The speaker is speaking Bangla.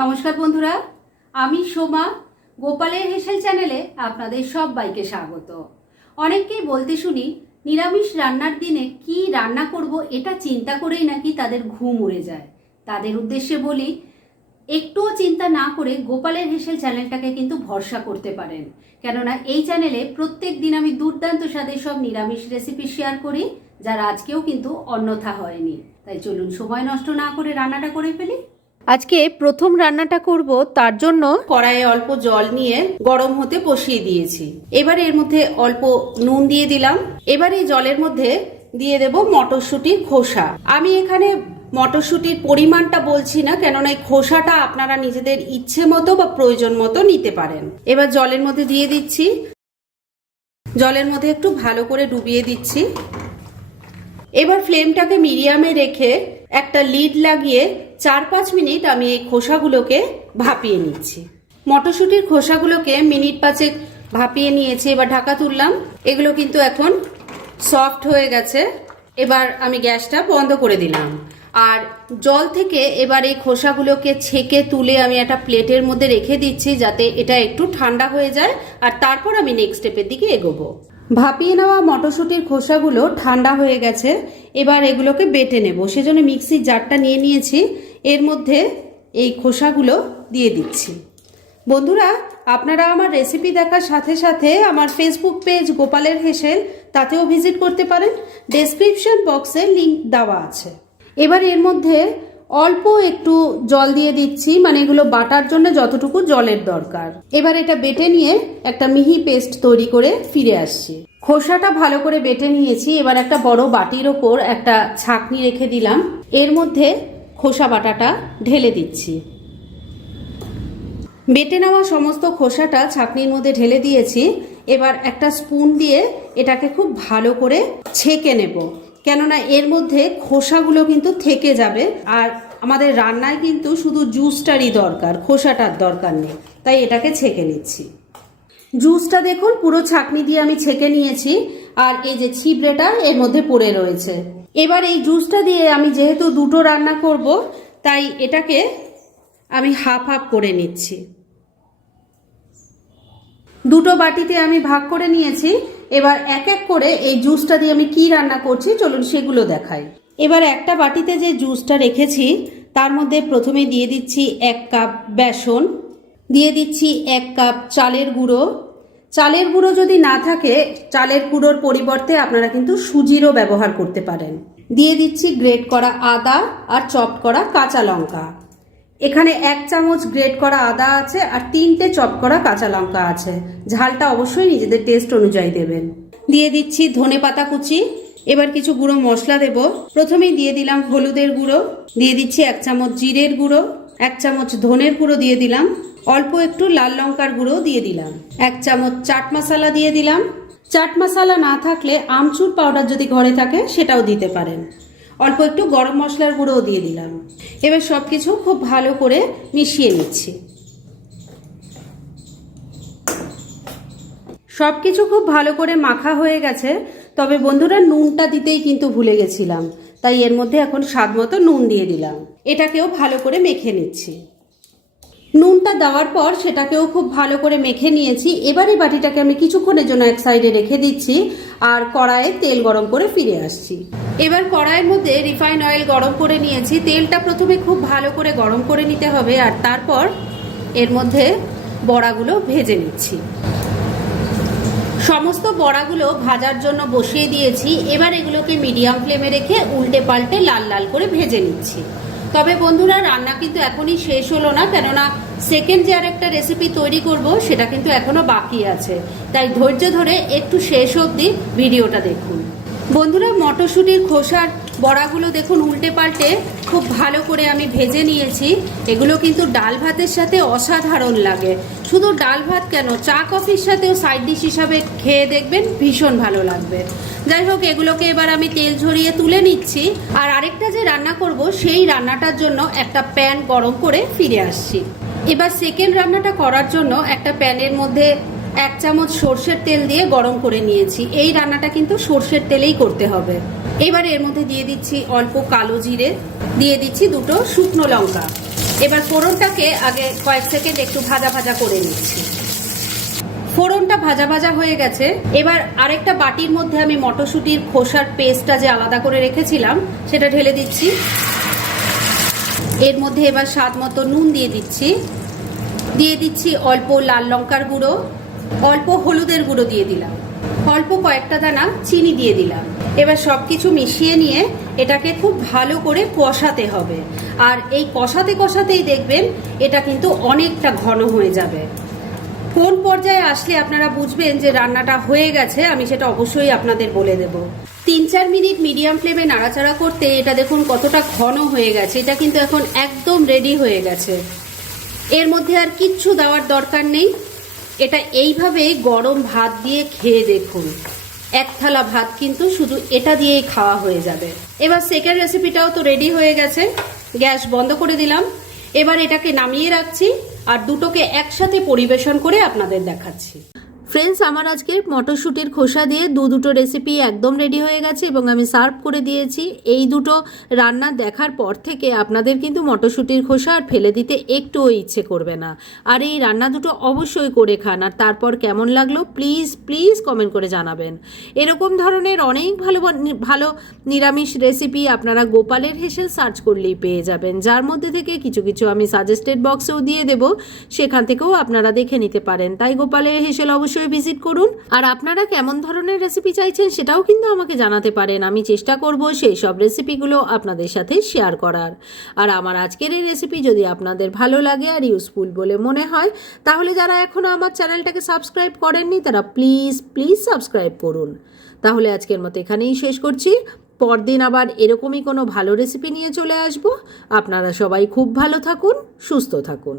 নমস্কার বন্ধুরা, আমি সোমা। গোপালের হেসেল চ্যানেলে আপনাদের সবাইকে স্বাগত। অনেককেই বলতে শুনি নিরামিষ রান্নার দিনে কি রান্না করব এটা চিন্তা করেই নাকি তাদের ঘুম উড়ে যায়। তাদের উদ্দেশ্যে বলি, একটুও চিন্তা না করে গোপালের হেসেল চ্যানেলটাকে কিন্তু ভরসা করতে পারেন। কেননা এই চ্যানেলে প্রত্যেক দিন আমি দুর্দান্ত স্বাদের সব নিরামিষ রেসিপি শেয়ার করি, যার আজকেও কিন্তু অন্যথা হয়নি। তাই চলুন সময় নষ্ট না করে রান্নাটা করে ফেলি। আজকে প্রথম রান্নাটা করব, তার জন্য কড়াইয়ে অল্প জল নিয়ে গরম হতে বসিয়ে দিয়েছি। এবার এর মধ্যে অল্প নুন দিয়ে দিলাম। এবার এই জলের মধ্যে দিয়ে দেব মটরশুঁটির খোসা। আমি এখানে মটরশুঁটির পরিমাণটা বলছি না, কেননা এই খোসাটা আপনারা নিজেদের ইচ্ছে মতো বা প্রয়োজন মতো নিতে পারেন। এবার জলের মধ্যে দিয়ে দিচ্ছি। জলের মধ্যে একটু ভালো করে ডুবিয়ে দিচ্ছি। এবার ফ্লেমটাকে মিডিয়ামে রেখে একটা লিড লাগিয়ে 4-5 মিনিট আমি এই খোসাগুলোকে ভাপিয়ে নিচ্ছি। মটরশুঁটির খোসাগুলোকে মিনিট 5 ভাপিয়ে নিয়েছি। এবার ঢাকা তুললাম। এগুলো কিন্তু এখন সফট হয়ে গেছে। এবার আমি গ্যাসটা বন্ধ করে দিলাম। আর জল থেকে এবার এই খোসাগুলোকে ছেঁকে তুলে আমি একটা প্লেটের মধ্যে রেখে দিচ্ছি, যাতে এটা একটু ঠান্ডা হয়ে যায়। আর তারপর আমি নেক্সট স্টেপের দিকে এগোবো। ভাপিয়ে নেওয়া মটরশুঁটির খোসাগুলো ঠান্ডা হয়ে গেছে। এবার এগুলোকে বেটে নেব। সেজন্য মিক্সির জারটা নিয়ে নিয়েছি। এর মধ্যে এই খোসাগুলো দিয়ে দিচ্ছি। বন্ধুরা, আপনারা আমার রেসিপি দেখার সাথে সাথে আমার ফেসবুক পেজ গোপালের হেসেল, তাতেও ভিজিট করতে পারেন। ডেসক্রিপশন বক্সে লিংক দেওয়া আছে। এবার এর মধ্যে অল্প একটু জল দিয়ে দিচ্ছি, মানে এগুলো বাটার জন্য যতটুকু জলের দরকার। এবার এটা বেটে নিয়ে একটা মিহি পেস্ট তৈরি করে ফিরে আসছি। খোসাটা ভালো করে বেটে নিয়েছি। এবার একটা বড় বাটির ওপর একটা ছাঁকনি রেখে দিলাম। এর মধ্যে খোসা বাটাটা ঢেলে দিচ্ছি। বেটে নেওয়া সমস্ত খোসাটা ছাঁকনির মধ্যে ঢেলে দিয়েছি। এবার একটা স্পুন দিয়ে এটাকে খুব ভালো করে ছেঁকে নেব, কেননা এর মধ্যে খোসাগুলো কিন্তু থেকে যাবে। আর আমাদের রান্নায় কিন্তু শুধু জুসটারই দরকার, খোসাটার দরকার নেই। তাই এটাকে ছেঁকে নিচ্ছি। জুসটা দেখুন পুরো ছাঁকনি দিয়ে আমি ছেঁকে নিয়েছি। আর এই যে ছিবড়েটা এর মধ্যে পড়ে রয়েছে। এবার এই জুসটা দিয়ে আমি যেহেতু দুটো রান্না করব, তাই এটাকে আমি হাফ হাফ করে নিচ্ছি। দুটো বাটিতে আমি ভাগ করে নিয়েছি। এবার এক এক করে এই জুসটা দিয়ে আমি কি রান্না করছি চলুন সেগুলো দেখাই। এবার একটা বাটিতে যে জুসটা রেখেছি তার মধ্যে প্রথমে দিয়ে দিচ্ছি 1 কাপ বেসন, দিয়ে দিচ্ছি 1 কাপ চালের গুঁড়ো। চালের গুঁড়ো যদি না থাকে, চালের গুঁড়োর পরিবর্তে আপনারা কিন্তু সুজিরও ব্যবহার করতে পারেন। দিয়ে দিচ্ছি গ্রেট করা আদা আর চপড করা কাঁচা লঙ্কা। এখানে 1 চামচ গ্রেট করা আদা আছে আর 3টে চপ করা কাঁচা লঙ্কা আছে। ঝালটা অবশ্যই নিজেদের টেস্ট অনুযায়ী দেবেন। দিয়ে দিচ্ছি ধনেপাতা কুচি। এবার কিছু গুঁড়ো মশলা দেব। প্রথমেই দিয়ে দিলাম হলুদের গুঁড়ো, দিয়ে দিচ্ছি 1 চামচ জিরের গুঁড়ো, 1 চামচ ধনের গুঁড়ো দিয়ে দিলাম, অল্প একটু লাল লঙ্কার গুঁড়ো দিয়ে দিলাম, 1 চামচ চাট মশলা দিয়ে দিলাম। চাট মশলা না থাকলে আমচুর পাউডার যদি ঘরে থাকে সেটাও দিতে পারেন। অল্প একটু গরম মশলার গুঁড়োও দিয়ে দিলাম। এবার সবকিছু খুব ভালো করে মিশিয়ে নিচ্ছি। সবকিছু খুব ভালো করে মাখা হয়ে গেছে। তবে বন্ধুরা, নুনটা দিতেই কিন্তু ভুলে গেছিলাম, তাই এর মধ্যে এখন স্বাদ মতো নুন দিয়ে দিলাম। এটাকেও ভালো করে মেখে নিচ্ছি। নুনটা দেওয়ার পর সেটাকেও খুব ভালো করে মেখে নিয়েছি। এবারে বাটিটাকে আমি কিছুক্ষণের জন্য এক সাইডে রেখে দিচ্ছি আর কড়াইয়ে তেল গরম করে ফিরে আসছি। এবার কড়াইয়ের মধ্যে রিফাইন অয়েল গরম করে নিয়েছি। তেলটা প্রথমে খুব ভালো করে গরম করে নিতে হবে আর তারপর এর মধ্যে বড়াগুলো ভেজে নিচ্ছি। সমস্ত বড়াগুলো ভাজার জন্য বসিয়ে দিয়েছি। এবার এগুলোকে মিডিয়াম ফ্লেমে রেখে উল্টে পাল্টে লাল লাল করে ভেজে নিচ্ছি। তবে বন্ধুরা, রান্না কিন্তু এখনই শেষ হলো না, কেননা সেকেন্ড যে আর একটা রেসিপি তৈরি করব সেটা কিন্তু এখনো বাকি আছে। তাই ধৈর্য ধরে একটু শেষ অবধি ভিডিওটা দেখুন। বন্ধুরা, মটরশুঁটির খোসার বড়াগুলো দেখুন উল্টে পাল্টে খুব ভালো করে আমি ভেজে নিয়েছি। এগুলো কিন্তু ডাল ভাতের সাথে অসাধারণ লাগে। শুধু ডাল ভাত কেন, চা কফির সাথেও সাইড ডিশ হিসাবে খেয়ে দেখবেন, ভীষণ ভালো লাগবে। যাই হোক, এগুলোকে এবার আমি তেল ঝরিয়ে তুলে নিচ্ছি। আর আরেকটা যে রান্না করব সেই রান্নাটার জন্য একটা প্যান গরম করে ফিরে আসছি। এবার সেকেন্ড রান্নাটা করার জন্য একটা প্যানের মধ্যে 1 চামচ সর্ষের তেল দিয়ে গরম করে নিয়েছি। এই রান্নাটা কিন্তু সর্ষের তেলেই করতে হবে। এবার এর মধ্যে দিয়ে দিচ্ছি অল্প কালো জিরে, দিয়ে দিচ্ছি 2টো শুকনো লঙ্কা। এবার ফোড়নটাকে আগে কয়েক সেকেন্ড একটু ভাজা ভাজা করে নিচ্ছি। ফোড়নটা ভাজা ভাজা হয়ে গেছে। এবার আরেকটা বাটির মধ্যে আমি মটরশুঁটির খোসার পেস্টটা যে আলাদা করে রেখেছিলাম সেটা ঢেলে দিচ্ছি। এর মধ্যে এবার স্বাদ মতো নুন দিয়ে দিচ্ছি অল্প লাল লঙ্কার গুঁড়ো, অল্প হলুদের গুঁড়ো দিয়ে দিলাম, অল্প কয়েকটা দানা চিনি দিয়ে দিলাম। এবার সবকিছু মিশিয়ে নিয়ে এটাকে খুব ভালো করে কষাতে হবে। আর এই কষাতে কষাতেই দেখবেন এটা কিন্তু অনেকটা ঘন হয়ে যাবে। কোন পর্যায়ে আসলে আপনারা বুঝবেন যে রান্নাটা হয়ে গেছে, আমি সেটা অবশ্যই আপনাদের বলে দেব। 3-4 মিনিট মিডিয়াম ফ্লেমে নাড়াচাড়া করতে এটা দেখুন কতটা ঘন হয়ে গেছে। এটা কিন্তু এখন একদম রেডি হয়ে গেছে। এর মধ্যে আর কিচ্ছু দেওয়ার দরকার নেই। এটা এইভাবেই গরম ভাত দিয়ে খেয়ে দেখুন, এক থালা ভাত কিন্তু শুধু এটা দিয়েই খাওয়া হয়ে যাবে। এবার সেকেন্ড রেসিপিটাও তো রেডি হয়ে গেছে। গ্যাস বন্ধ করে দিলাম। এবার এটাকে নামিয়ে রাখছি আর দুটোকে একসাথে পরিবেশন করে আপনাদের দেখাচ্ছি। ফ্রেন্ডস, আমার আজকের মটরশুঁটির খোসা দিয়ে দুটো রেসিপি একদম রেডি হয়ে গেছে এবং আমি সার্ভ করে দিয়েছি। এই দুটো রান্না দেখার পর থেকে আপনাদের কিন্তু মটরশুঁটির খোসা আর ফেলে দিতে একটুও ইচ্ছে করবে না। আর এই রান্না দুটো অবশ্যই করে খান, আর তারপর কেমন লাগলো প্লিজ প্লিজ কমেন্ট করে জানাবেন। এরকম ধরনের অনেক ভালো ভালো নিরামিষ রেসিপি আপনারা গোপালের হেসেল সার্চ করলেই পেয়ে যাবেন, যার মধ্যে থেকে কিছু কিছু আমি সাজেস্টেড বক্সেও দিয়ে দেব, সেখান থেকেও আপনারা দেখে নিতে পারেন। তাই গোপালের হেসেল অবশ্যই ভিজিট করুন। আর আপনারা কেমন ধরনের রেসিপি চাইছেন সেটাও কিন্তু আমাকে জানাতে পারেন। আমি চেষ্টা করব সেই সব রেসিপিগুলো আপনাদের সাথে শেয়ার করার। আর আমার আজকের এই রেসিপি যদি আপনাদের ভালো লাগে আর ইউজফুল বলে মনে হয়, তাহলে যারা এখনও আমার চ্যানেলটাকে সাবস্ক্রাইব করেননি তারা প্লিজ প্লিজ সাবস্ক্রাইব করুন। তাহলে আজকের মতো এখানেই শেষ করছি। পরদিন আবার এরকমই কোনো ভালো রেসিপি নিয়ে চলে আসব। আপনারা সবাই খুব ভালো থাকুন, সুস্থ থাকুন।